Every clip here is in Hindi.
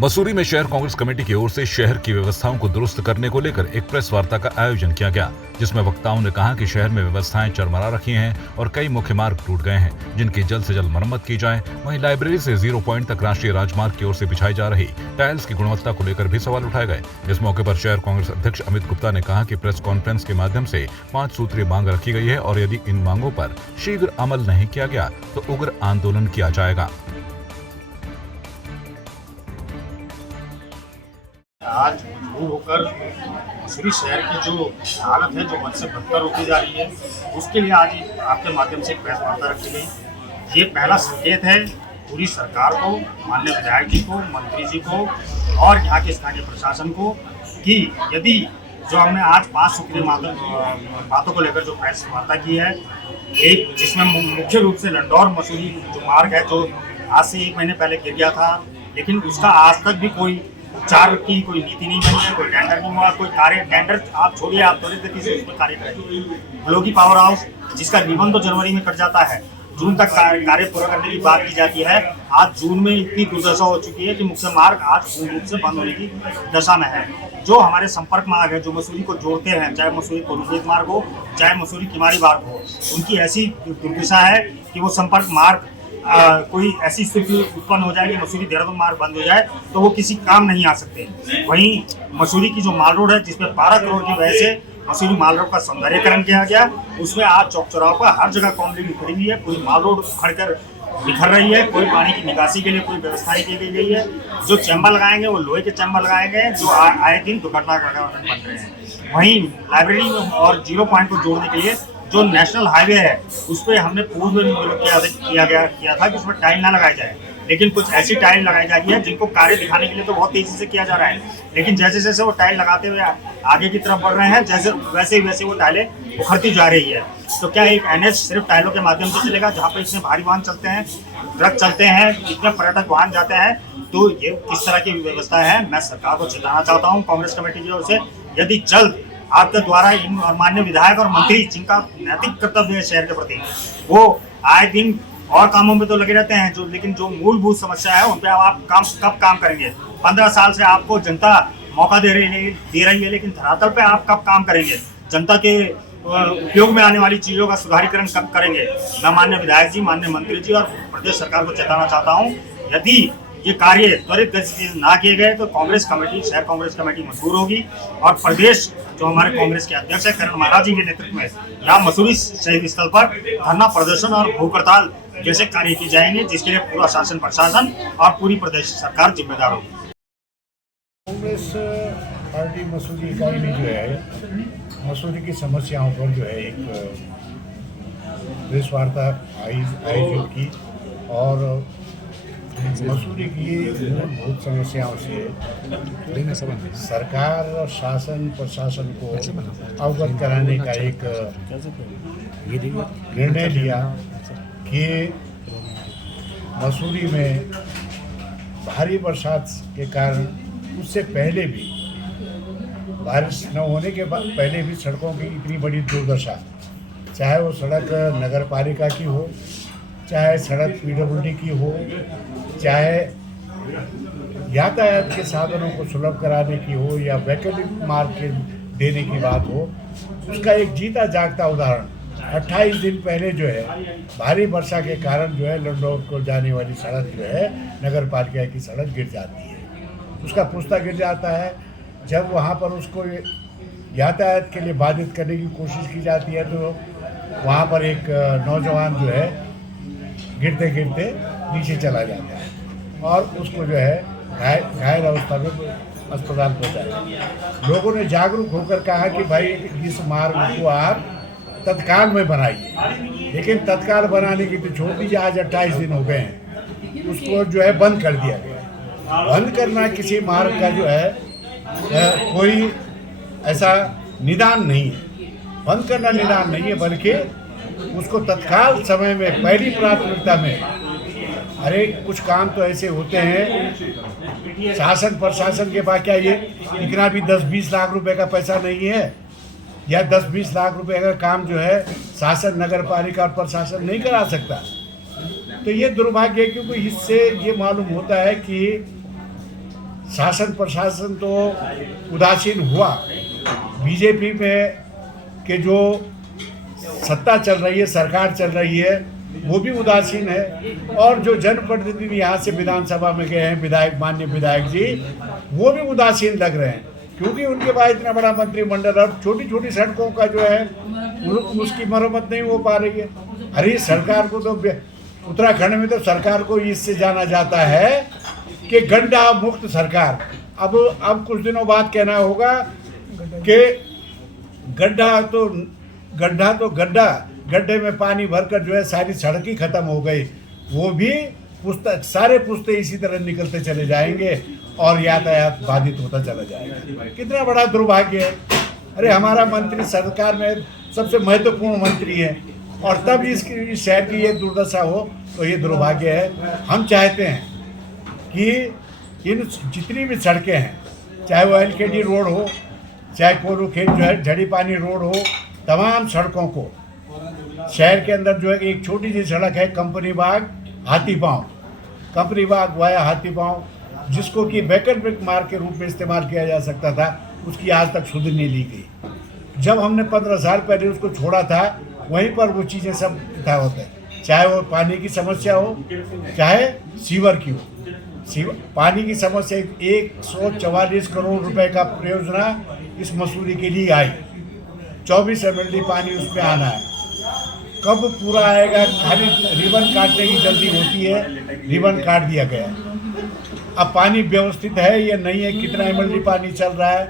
मसूरी में शहर कांग्रेस कमेटी की ओर से शहर की व्यवस्थाओं को दुरुस्त करने को लेकर एक प्रेस वार्ता का आयोजन किया गया, जिसमें वक्ताओं ने कहा कि शहर में व्यवस्थाएं चरमरा रखी हैं और कई मुख्य मार्ग टूट गए हैं, जिनकी जल्द से जल्द मरम्मत की जाए। वहीं लाइब्रेरी से 0 पॉइंट तक राष्ट्रीय राजमार्ग की ओर से बिछाई जा रही टाइल्स की गुणवत्ता को लेकर भी सवाल उठाए गए। इस मौके पर शहर कांग्रेस अध्यक्ष अमित गुप्ता ने कहा कि प्रेस कॉन्फ्रेंस के माध्यम से 5 सूत्रीय मांग रखी गई है और यदि इन मांगों पर शीघ्र अमल नहीं किया गया तो उग्र आंदोलन किया जाएगा। आज मजबूर होकर मसूरी शहर की जो हालत है, जो बद से बदतर होती जा रही है, उसके लिए आज आपके माध्यम से एक प्रेस वार्ता रखी गई। ये पहला संकेत है पूरी सरकार को, माननीय विधायक जी को, मंत्री जी को और यहाँ के स्थानीय प्रशासन को कि यदि जो हमने आज 5 सूत्रीय बातों को लेकर जो प्रेस वार्ता की है, एक जिसमें मुख्य रूप से लंडौर मसूरी जो मार्ग है, जो आज से 1 महीने पहले गिर गया था, लेकिन उसका आज तक भी कोई उपचार की कोई नीति नहीं बनी है, कोई टेंडर नहीं हुआ, कोई कार्य टेंडर आप छोड़िए, आप त्वरित गति से उसमें कार्य करेंगे। ब्लॉकी पावर हाउस जिसका निबंध तो जनवरी में कट जाता है, जून तक कार्य पूरा करने की बात की जाती है। आज जून में इतनी दुर्दशा हो चुकी है कि मुख्य मार्ग आज पूर्ण रूप से बंद होने की दशा में है। जो हमारे संपर्क मार्ग है, जो मसूरी को जोड़ते हैं, चाहे मसूरी कोलुपेत मार्ग हो, चाहे मसूरी किमाड़ी मार्ग हो, उनकी ऐसी दुर्दशा है कि वो संपर्क मार्ग कोई ऐसी स्थिति उत्पन्न हो जाए कि मसूरी देहरादून मार्ग बंद हो जाए तो वो किसी काम नहीं आ सकते। वहीं मसूरी की जो माल रोड है, जिसमें 12 करोड़ की वजह से मसूरी माल रोड का सौंदर्यीकरण किया गया, उसमें आज चौक चौराहों पर हर जगह कॉम्प्लेक्स खड़ी हुई है, पूरी माल रोड उखड़ कर बिखर रही है, कोई पानी की निकासी के लिए कोई व्यवस्थाएं की गई है। जो चैम्बर लगाएंगे वो लोहे के चैम्बर लगाए गए जो आए दिन दुर्घटना का कारण बन रहे हैं। वहीं लाइब्रेरी और 0 पॉइंट को जोड़ने के लिए जो नेशनल हाईवे है, उस पर हमने पूर्व में किया था कि उसमें टाइल ना लगाई जाए, लेकिन कुछ ऐसी टाइल लगाई जा रही है जिनको कार्य दिखाने के लिए तो बहुत तेजी से किया जा रहा है, लेकिन जैसे जैसे वो टाइल लगाते हुए आगे की तरफ बढ़ रहे हैं, वैसे वो टाइलें उखड़ती जा रही है। तो क्या एक NH सिर्फ टाइलों के माध्यम से चलेगा, जहाँ पर इतने भारी वाहन चलते हैं, ट्रक चलते हैं, इतने पर्यटक वाहन जाते हैं, तो ये किस तरह की व्यवस्था है? मैं सरकार को चेताना चाहता हूँ, कांग्रेस कमेटी की ओर से, यदि जल्द आपके द्वारा इन माननीय विधायक और मंत्री जिनका नैतिक कर्तव्य है शहर के प्रति, वो आए दिन और कामों में तो लगे रहते हैं, लेकिन जो मूलभूत समस्या है उन पर आप कब काम करेंगे? 15 साल से आपको जनता मौका दे रही है, लेकिन धरातल पे आप कब काम करेंगे? जनता के उपयोग में आने वाली चीजों का सुधारीकरण कब करेंगे? मैं माननीय विधायक जी, माननीय मंत्री जी और प्रदेश सरकार को चेताना चाहता हूँ, यदि ये कार्य त्वरित गति से ना किए गए तो शहर कांग्रेस कमेटी मजबूर होगी और प्रदेश जो हमारे कांग्रेस के अध्यक्ष है करण महाराज जी के नेतृत्व में यहाँ मसूरी शहीद स्थल पर धरना प्रदर्शन और भूख हड़ताल जैसे कार्य किए जाएंगे, जिसके लिए पूरा शासन प्रशासन और पूरी प्रदेश सरकार जिम्मेदार होगी। कांग्रेस पार्टी मसूरी इकाई ने जो है मसूरी की समस्याओं पर जो है एक प्रेस वार्ता आयोजित की और मसूरी की मूलभूत समस्याओं से सरकार और शासन प्रशासन को अवगत कराने का एक निर्णय लिया कि मसूरी में भारी बरसात के कारण उससे पहले भी बारिश न होने के बाद पहले भी सड़कों की इतनी बड़ी दुर्दशा, चाहे वो सड़क नगर पालिका की हो, चाहे सड़क PWD की हो, चाहे यातायात के साधनों को सुलभ कराने की हो या वैकल्पिक मार्ग के देने की बात हो, उसका एक जीता जागता उदाहरण 28 दिन पहले जो है भारी वर्षा के कारण जो है लंडौर को जाने वाली सड़क जो है नगर पालिका की सड़क गिर जाती है, उसका पुस्ता गिर जाता है। जब वहाँ पर उसको यातायात के लिए बाधित करने की कोशिश की जाती है तो वहाँ पर एक नौजवान जो है गिरते गिरते नीचे चला जाता है और उसको जो है घायल अवस्था में अस्पताल पहुँचाया। लोगों ने जागरूक होकर कहा कि भाई इस मार्ग को आप तत्काल में बनाइए, लेकिन तत्काल बनाने की तो छोड़ दीजिए, आज 28 दिन हो गए हैं, उसको जो है बंद कर दिया गया। बंद करना किसी मार्ग का जो है कोई ऐसा निदान नहीं है, बंद करना निदान नहीं है, बल्कि उसको तत्काल समय में पहली प्राथमिकता में, अरे कुछ काम तो ऐसे होते हैं शासन प्रशासन के पास क्या ये इतना भी 10-20 लाख रुपए का पैसा नहीं है, या 10-20 लाख रुपए का काम जो है शासन नगर पालिका और प्रशासन नहीं करा सकता। तो ये दुर्भाग्य है, क्योंकि इससे ये मालूम होता है कि शासन प्रशासन तो उदासीन हुआ, बीजेपी में के जो सत्ता चल रही है, सरकार चल रही है, वो भी उदासीन है, और जो जनप्रतिनिधि यहाँ से विधानसभा में गए हैं, विधायक, माननीय विधायक जी, वो भी उदासीन लग रहे हैं, क्योंकि उनके पास इतना बड़ा मंत्रिमंडल और छोटी छोटी सड़कों का जो है उसकी मरम्मत नहीं हो पा रही है। अरे सरकार को तो, उत्तराखंड में तो सरकार को इससे जाना जाता है कि गड्ढा मुक्त सरकार। अब कुछ दिनों बाद कहना होगा कि गड्ढे में पानी भरकर जो है सारी सड़क ही खत्म हो गई, वो भी सारे पुश्ते इसी तरह निकलते चले जाएंगे और यातायात बाधित होता चला जाएगा। कितना बड़ा दुर्भाग्य है। अरे हमारा मंत्री सरकार में सबसे महत्वपूर्ण मंत्री है, और तब इस शहर की ये दुर्दशा हो तो ये दुर्भाग्य है। हम चाहते हैं कि इन जितनी भी सड़कें हैं, चाहे वो LKD रोड हो, चाहे कोरू खेत जो है झड़ी पानी रोड हो, तमाम सड़कों को, शहर के अंदर जो है एक छोटी सी सड़क है कंपनी बाग हाथी पाँव, कंपनी बाग वाया हाथी पाँव, जिसको कि वैकल्पिक मार्ग के रूप में इस्तेमाल किया जा सकता था, उसकी आज तक सुध नहीं ली गई। जब हमने 15 साल पहले उसको छोड़ा था, वहीं पर वो चीज़ें सब इकट्ठा होते हैं, चाहे वो पानी की समस्या हो, चाहे सीवर की हो। पानी की समस्या 144 करोड़ रुपए का परियोजना इस मसूरी के लिए आई, 24 MLD पानी उसमें आना है। कब पूरा आएगा, खाली रिबन काटने की जल्दी होती है, रिबन काट दिया गया। अब पानी व्यवस्थित है या नहीं है, कितना MLD पानी चल रहा है,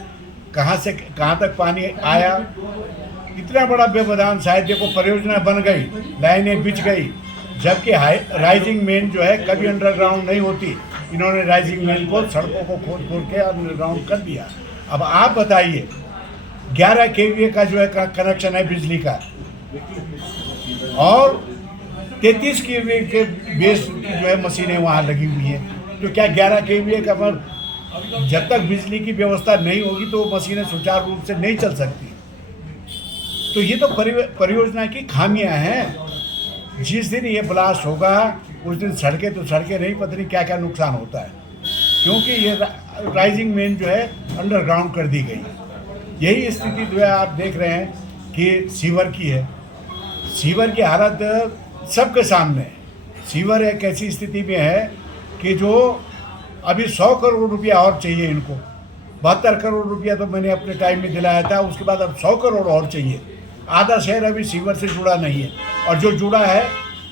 कहाँ से कहाँ तक पानी आया, इतना बड़ा व्यवधान। शायद देखो परियोजना बन गई, लाइनें बिछ गई, जबकि राइजिंग मेन जो है कभी अंडरग्राउंड नहीं होती, इन्होंने राइजिंग मेन को सड़कों को खोद खोद के अंडरग्राउंड कर दिया। अब आप बताइए, 11 kVA का जो है कनेक्शन है बिजली का, और 33 kVA के बेस की जो है मशीनें वहाँ लगी हुई हैं, तो क्या 11 kVA का मतलब जब तक बिजली की व्यवस्था नहीं होगी तो मशीनें सुचारू रूप से नहीं चल सकती। तो ये तो परियोजना की खामियां हैं। जिस दिन ये ब्लास्ट होगा उस दिन सड़कें तो सड़कें नहीं, पता नहीं क्या क्या नुकसान होता है, क्योंकि ये राइजिंग मेन जो है अंडरग्राउंड कर दी गई। यही स्थिति जो है आप देख रहे हैं कि सीवर की है। सीवर की हालत सबके सामने है। सीवर एक ऐसी स्थिति में है कि जो अभी 100 करोड़ रुपया और चाहिए इनको। 72 करोड़ रुपया तो मैंने अपने टाइम में दिलाया था, उसके बाद अब 100 करोड़ और चाहिए। आधा शहर अभी सीवर से जुड़ा नहीं है, और जो जुड़ा है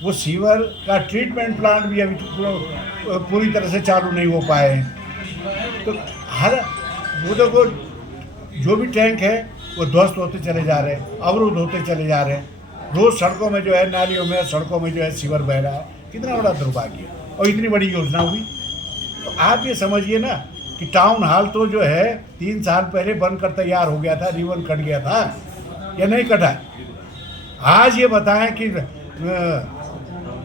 वो सीवर का ट्रीटमेंट प्लांट भी अभी पूरी तरह से चालू नहीं हो पाए हैं। तो हर वो देखो, जो भी टैंक है वो ध्वस्त होते चले जा रहे हैं, अवरुद्ध होते चले जा रहे हैं। रोज़ सड़कों में जो है, नालियों में, सड़कों में जो है सीवर बह रहा है। कितना बड़ा दुर्भाग्य, और इतनी बड़ी योजना हुई। तो आप ये समझिए ना कि टाउन हॉल तो जो है 3 साल पहले बनकर तैयार हो गया था, रिबन कट गया था या नहीं कटा। आज ये बताएं कि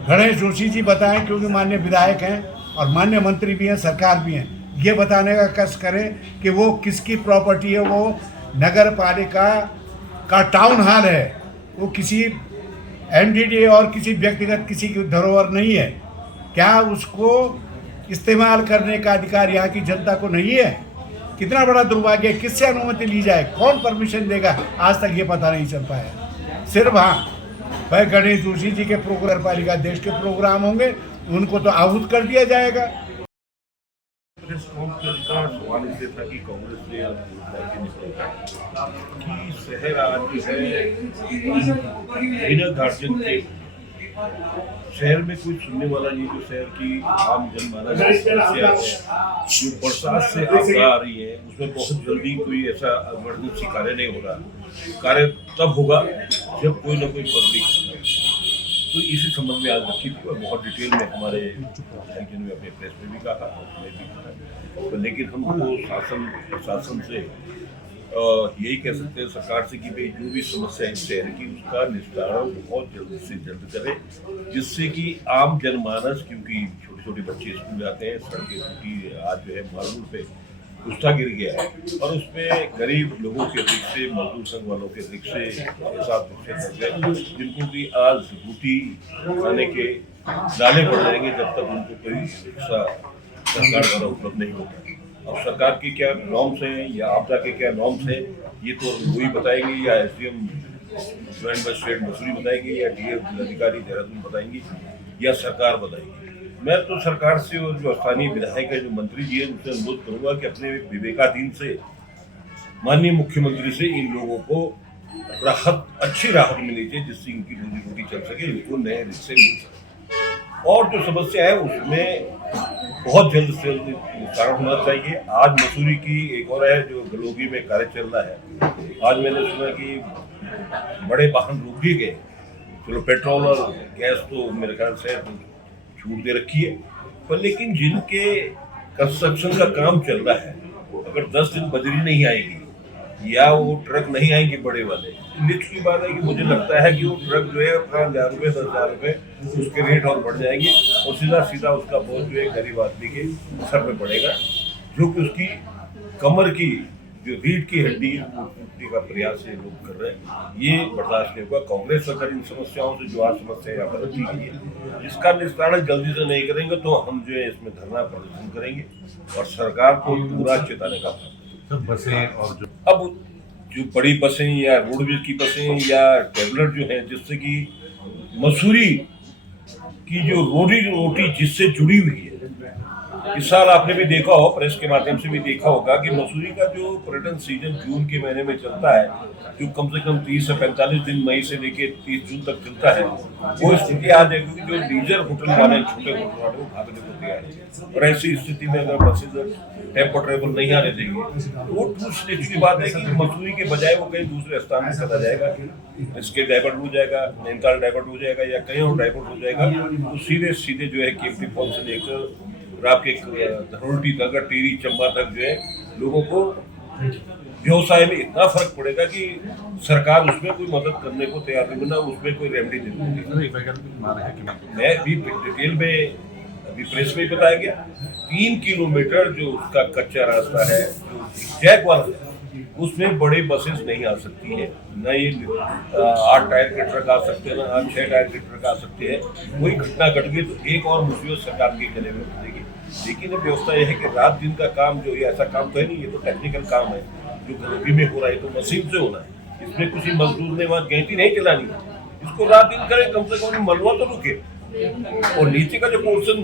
गणेश जोशी जी बताएं, क्योंकि माननीय विधायक हैं और माननीय मंत्री भी हैं, सरकार भी हैं, ये बताने का कष्ट करें कि वो किसकी प्रॉपर्टी है। वो नगर पालिका का टाउन हॉल है, वो किसी MDDA और किसी व्यक्तिगत किसी की धरोहर नहीं है। क्या उसको इस्तेमाल करने का अधिकार यहाँ की जनता को नहीं है? कितना बड़ा दुर्भाग्य है। किससे अनुमति ली जाए, कौन परमिशन देगा, आज तक ये पता नहीं चल पाया। सिर्फ हाँ भाई गणेश जोशी जी के प्रोग्राम, पालिका देश के प्रोग्राम होंगे, उनको तो आहूत कर दिया जाएगा। सवाल इसलिए था कि कांग्रेस ने कि शहर आज है बिना गार्जियन के, शहर में कोई सुनने वाला नहीं। जो शहर की आम जनमानस समस्या है, जो बरसात से आपदा आ रही है, उसमें बहुत जल्दी कोई ऐसा इमरजेंसी कार्य नहीं हो रहा। कार्य तब होगा जब कोई ना कोई पब्लिक। तो इसी संबंध में आज रखी थी, और बहुत डिटेल में हमारे ने अपने प्रेस में भी कहा, मैं भी कहा। तो लेकिन हमको शासन से यही कह सकते हैं, सरकार से, कि भाई जो भी समस्या है शहर की, उसका निस्तारण बहुत जल्द से जल्द करें, जिससे कि आम जनमानस, क्योंकि छोटे छोटे बच्चे स्कूल जाते हैं, सड़कें टूटी, आज जो है मालूम पे कुश्ता गिर गया है, और उसमें गरीब लोगों के रिक्शे, मजदूर संघ वालों के रिक्शे साथ रिक्शे लग गए, जिनको भी आज रोटी खाने के नाले पड़ जाएंगे जब तक उनको कोई रिक्शा सरकार द्वारा उपलब्ध नहीं होता। अब सरकार के क्या नॉर्म्स हैं या आपदा के क्या नॉर्म्स हैं, ये तो वही बताएंगे, या एसडीएम ज्वाइंट मजिस्ट्रेट मसूरी बताएंगे, या डीएफ अधिकारी देहरादून बताएंगे, या सरकार बताएगी। मैं तो सरकार से और जो स्थानीय विधायक है, जो मंत्री जी है, उनसे अनुरोध करूंगा कि अपने विवेकाधीन से माननीय मुख्यमंत्री से इन लोगों को राहत, अच्छी राहत मिलनी चाहिए, जिससे इनकी रोजी रोटी चल सके, इनको नए रिश्ते मिल सके। और जो समस्या है उसमें बहुत जल्द से जल्द निस्तारण होना चाहिए। आज मसूरी की एक और है जो गलोगी में कार्य चल रहा है। आज मैंने सुना कि बड़े वाहन रोक दिए गए। चलो पेट्रोल और गैस तो मेरे ख्याल से छूट दे रखी है, पर लेकिन जिनके कंस्ट्रक्शन का काम चल रहा है, अगर 10 दिन बजरी नहीं आएगी या वो ट्रक नहीं आएंगे बड़े वाले, निश्चित की बात है कि मुझे लगता है कि वो ट्रक जो है 5,000 रुपये 10,000 रुपये उसके रेट और बढ़ जाएंगे और सीधा सीधा उसका बोझ जो है गरीब आदमी के सर पे पड़ेगा, जो कि उसकी कमर की जो रीढ़ की हड्डी टूटने का प्रयास ये लोग कर रहे हैं। ये बर्दाश्त नहीं होगा। कांग्रेस अगर इन समस्याओं से जो आज समस्या यहाँ पर रखी गई है, इसका निस्तारण जल्दी से नहीं करेंगे तो हम जो है इसमें धरना प्रदर्शन करेंगे और सरकार को पूरा चेताने का बसें और जो अब जो बड़ी बसें या रोडवेज की बसें या ट्रेवलर जो है, जिससे कि मसूरी की जो रोटी जिससे जुड़ी हुई है, इस साल आपने भी देखा हो, प्रेस के माध्यम से भी देखा होगा कि मसूरी का जो पर्यटन सीजन जून के महीने में चलता है, जो कम से कम 30 से 45 दिन मई से लेके 30 जून तक चलता है, वो स्थिति आज है क्योंकि जो लीजर होटल वाले, छोटे होटल वाले, वो भागने को तैयार है। और ऐसी स्थिति में अगर बसेज टेम्पो ट्रेवल नहीं आने देंगे तो वो दूसरी की बात है कि मसूरी के बजाय वो कहीं दूसरे स्थान में चला जाएगा, इसके डाइवर्ट हो जाएगा, नैनीताल डाइवर्ट हो जाएगा या कहीं और डाइवर्ट हो जाएगा, तो सीधे सीधे जो है केम्प्टी फॉल से लेकर आपके धरोटी तक, टिहरी, चंबा तक जो है लोगों को व्यवसाय में इतना फर्क पड़ेगा कि सरकार उसमें कोई मदद करने को तैयार नहीं, ना उसमें कोई रेमेडी नहीं। मैं भी डिटेल में अभी प्रेस में बताया गया, 3 किलोमीटर जो उसका कच्चा रास्ता है, जो जैक वाला, उसमें बड़े बसेस नहीं आ सकती है, न ये 8 टायर के ट्रक आ सकते हैं, न 6 टायर के ट्रक आ सकते हैं। कोई घटना घट गई तो एक और मुसीबत सरकार के गले में पड़ेगी। लेकिन व्यवस्था यह है कि रात दिन का काम जो ये ऐसा काम तो है नहीं, ये तो टेक्निकल काम है जो गरीबी में हो रहा है, तो मशीन से होना है। इसमें किसी मजदूर ने वहाँ गैंती नहीं चलानी है, इसको रात दिन करें, कम से कम मलबा तो रुके और नीचे का जो पोर्शन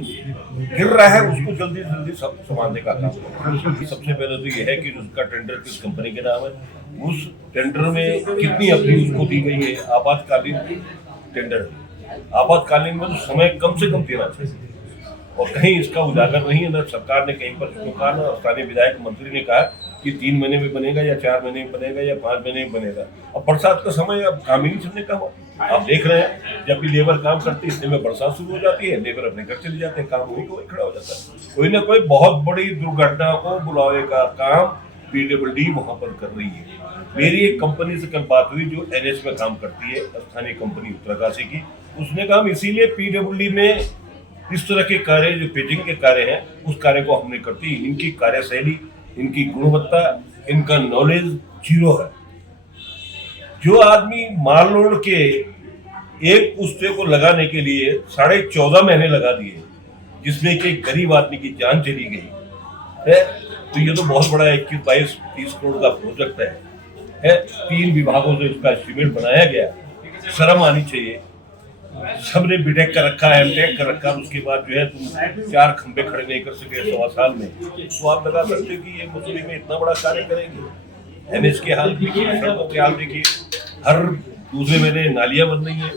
गिर रहा है उसको जल्दी से जल्दी संभालने का काम। सबसे पहले तो ये है कि उसका टेंडर किस कंपनी के नाम है, उस टेंडर में कितनी अवधि उसको दी गई है। आपातकालीन टेंडर है, आपातकालीन में तो समय कम से कम देना चाहिए और कहीं इसका उजागर नहीं है। न सरकार ने कहीं पर कहा, न स्थानीय विधायक मंत्री ने कहा कि 3 महीने में बनेगा या 4 महीने में बनेगा या 5 महीने में बनेगा। अब बरसात का समय, अब काम ही नहीं चलने का। आप देख रहे हैं जब भी लेबर काम करती है इतने में बरसात शुरू हो जाती है, लेबर अपने घर चले जाते हैं, काम वही को खड़ा हो जाता है। कोई ना कोई बहुत बड़ी दुर्घटना को बुलावे का काम पीडब्ल्यूडी वहां पर कर रही है। मेरी एक कंपनी से कल बात हुई जो NH में काम करती है, स्थानीय कंपनी उत्तरकाशी की। उसने कहा इसीलिए पीडब्ल्यूडी में इस तरह के कार्य जो पेजिंग के कार्य हैं उस कार्य को हमने करती। इनकी कार्यशैली, इनकी गुणवत्ता, इनका नॉलेज जीरो है। जो आदमी माल लोड के एक पुस्ते को लगाने के लिए 14.5 महीने लगा दिए, जिसमें कि गरीब आदमी की जान चली गई है, तो ये तो बहुत बड़ा 21, 22, 30 करोड़ का प्रोजेक्ट है। 3 विभागों से उसका एस्टीमेट बनाया गया। शर्म आनी चाहिए। सबने बीटेक का रखा है, एमटेक का रखा, उसके बाद जो है तुम 4 खंबे खड़े नहीं कर सके 1.25 साल में, तो आप लगा सकते हो कि ये मसूरी में इतना बड़ा कार्य करेंगे। NH के हाल देखिए, सड़कों के हाल देखिए, हर दूसरे महीने नालियां बन रही है,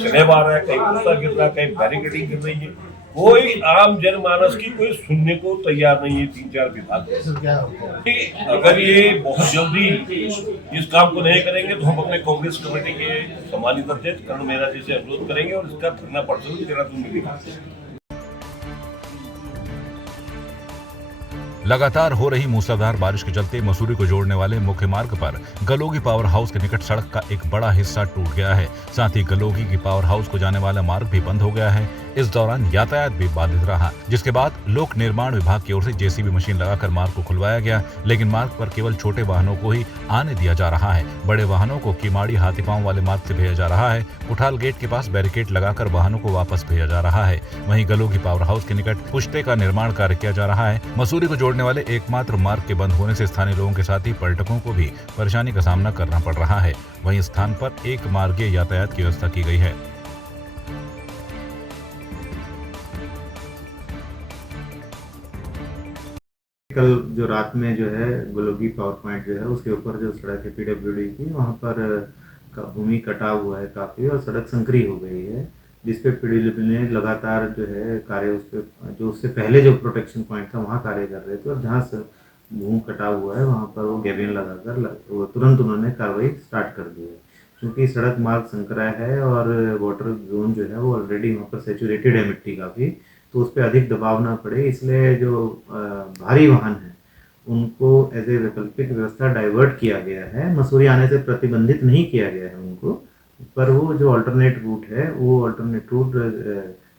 स्लैब आ रहा है, कहीं कुत्ता गिर रहा है, कहीं बैरिकेडिंग गिर रही है। कोई आम जनमानस की कोई सुनने को तैयार नहीं है 3-4 विभाग। अगर ये बहुत जल्दी इस काम को नहीं करेंगे तो हम अपने कांग्रेस कमेटी के सम्मानित अध्यक्ष करण मेहरा जी से अनुरोध करेंगे और इसका धरना प्रदर्शन देहरादून मिलेगा। लगातार हो रही मूसलाधार बारिश के चलते मसूरी को जोड़ने वाले मुख्य मार्ग पर गलोगी पावर हाउस के निकट सड़क का एक बड़ा हिस्सा टूट गया है। साथ ही गलोगी की पावर हाउस को जाने वाला मार्ग भी बंद हो गया है। इस दौरान यातायात भी बाधित रहा, जिसके बाद लोक निर्माण विभाग की ओर से जेसीबी मशीन लगाकर मार्ग को खुलवाया गया, लेकिन मार्ग पर केवल छोटे वाहनों को ही आने दिया जा रहा है। बड़े वाहनों को किमाड़ी हाथीपांव वाले मार्ग से भेजा जा रहा है। उठाल गेट के पास बैरिकेड लगाकर वाहनों को वापस भेजा जा रहा है। वहीं गलोगी पावर हाउस के निकट पुश्ते का निर्माण कार्य किया जा रहा है। मसूरी को जोड़ने वाले एकमात्र मार्ग के बंद होने से स्थानीय लोगों के साथ ही पर्यटकों को भी परेशानी का सामना करना पड़ रहा है। वहीं स्थान पर एक मार्गीय यातायात की व्यवस्था की गई है। कल जो रात में जो है गलोगी पावर पॉइंट जो है उसके ऊपर जो सड़क है पीडब्ल्यूडी की, वहाँ पर भूमि कटा हुआ है काफ़ी और सड़क संकरी हो गई है, जिसपे पीडब्ल्यूडी ने लगातार जो है कार्य उस पर जो उससे पहले जो प्रोटेक्शन पॉइंट था वहाँ कार्य कर रहे थे और जहाँ से भूमि कटा हुआ है वहाँ पर वो गैबियन लगाकर तुरंत उन्होंने कार्रवाई स्टार्ट कर दी है। क्योंकि सड़क मार्ग संकरा है और वाटर जोन जो है वो ऑलरेडी वहाँ पर सेचुरेटेड है मिट्टी काफ़ी, तो उस पर अधिक दबाव ना पड़े, इसलिए जो भारी वाहन है उनको एज ए वैकल्पिक व्यवस्था डाइवर्ट किया गया है। मसूरी आने से प्रतिबंधित नहीं किया गया है उनको, पर वो जो अल्टरनेट रूट है वो अल्टरनेट रूट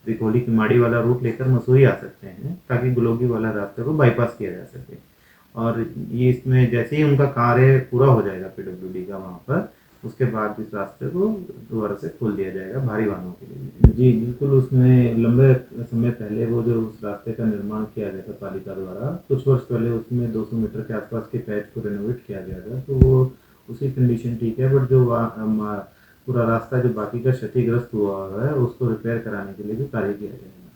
रिकोली किमाड़ी वाला रूट लेकर मसूरी आ सकते हैं ताकि गलोगी वाला रास्ते को बाईपास किया जा सके। और ये इसमें जैसे ही उनका कार्य पूरा हो जाएगा पीडब्ल्यूडी का वहाँ पर, उसके बाद इस रास्ते को दोबारा से खोल दिया जाएगा भारी वाहनों के लिए। जी बिल्कुल, उसमें लंबे समय पहले वो जो उस रास्ते का निर्माण किया गया था पालिका द्वारा, कुछ वर्ष पहले उसमें 200 मीटर के आसपास के पैच को रेनोवेट किया गया था, तो वो उसी कंडीशन ठीक है। बट जो पूरा रास्ता जो बाकी का क्षतिग्रस्त हुआ है उसको रिपेयर कराने के लिए भी कार्य किया जाएगा।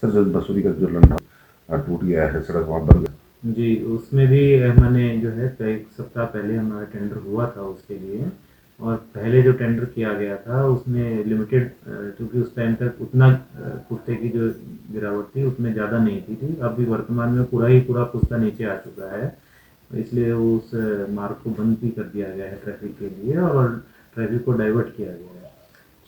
सर, जो मसूरी का जो लंडा टूट गया है, सड़क वहाँ बन गया जी, उसमें भी मैंने जो है एक सप्ताह पहले हमारा टेंडर हुआ था उसके लिए, और पहले जो टेंडर किया गया था उसमें लिमिटेड, क्योंकि उस टाइम तक उतना पुश्ते की जो गिरावट थी उसमें ज़्यादा नहीं थी। अभी वर्तमान में पूरा पुश्ता नीचे आ चुका है, इसलिए उस मार्ग को बंद भी कर दिया गया है ट्रैफिक के लिए और ट्रैफिक को डाइवर्ट किया गया है।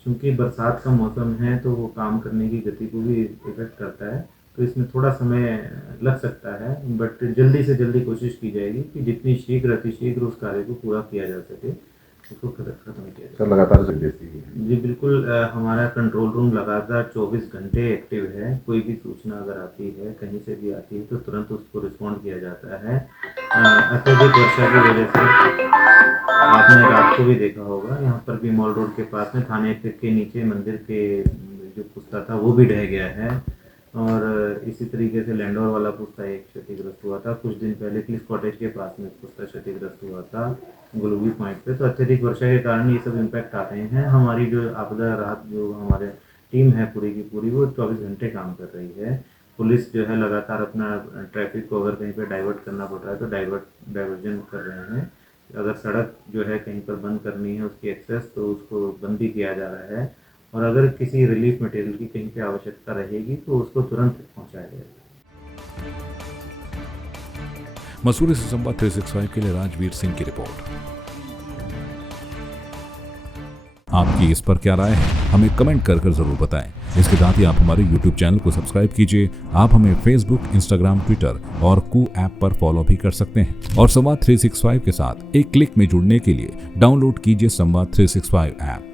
क्योंकि बरसात का मौसम है तो वो काम करने की गति को भी इफेक्ट करता है, तो इसमें थोड़ा समय लग सकता है, बट जल्दी से जल्दी कोशिश की जाएगी कि जितनी शीघ्र अतिशीघ्र उस कार्य को पूरा किया जा सके, उसको खत्म किया जाए। सर, लगातार से जी बिल्कुल, हमारा कंट्रोल रूम लगातार 24 घंटे एक्टिव है। कोई भी सूचना अगर आती है, कहीं से भी आती है, तो तुरंत उसको रिस्पॉन्ड किया जाता है। अत्यधिक वर्षा की वजह से आपने रात को भी देखा होगा, यहाँ पर भी मॉल रोड के पास में थाने के नीचे मंदिर के जो पुश्ता था वो भी ढह गया है, और इसी तरीके से लैंडोर वाला पुश्ता एक क्षतिग्रस्त हुआ था। कुछ दिन पहले क्लिफ कॉटेज के पास में पुश्ता क्षतिग्रस्त हुआ था गलोगी पॉइंट पे। तो अत्यधिक वर्षा के कारण ये सब इम्पैक्ट आ रहे हैं। हमारी जो आपदा राहत जो हमारे टीम है पूरी की पूरी, वो 24 घंटे काम कर रही है। पुलिस जो है लगातार अपना ट्रैफिक को अगर कहीं पर डाइवर्ट करना पड़ रहा है तो डाइवर्जन कर रहे हैं। अगर सड़क जो है कहीं पर बंद करनी है उसकी एक्सेस, तो उसको बंद भी किया जा रहा है, और अगर किसी रिलीफ मटेरियल की कहीं पे आवश्यकता रहेगी तो उसको तुरंत पहुंचाया जाएगा। मसूरी से संवाद 365 के लिए राजवीर सिंह की रिपोर्ट। आपकी इस पर क्या राय है, हमें कमेंट कर जरूर बताएं। इसके साथ ही आप हमारे YouTube चैनल को सब्सक्राइब कीजिए। आप हमें Facebook, Instagram, Twitter और कू ऐप पर फॉलो भी कर सकते हैं। और संवाद 365 के साथ एक क्लिक में जुड़ने के लिए डाउनलोड कीजिए संवाद 365 ऐप।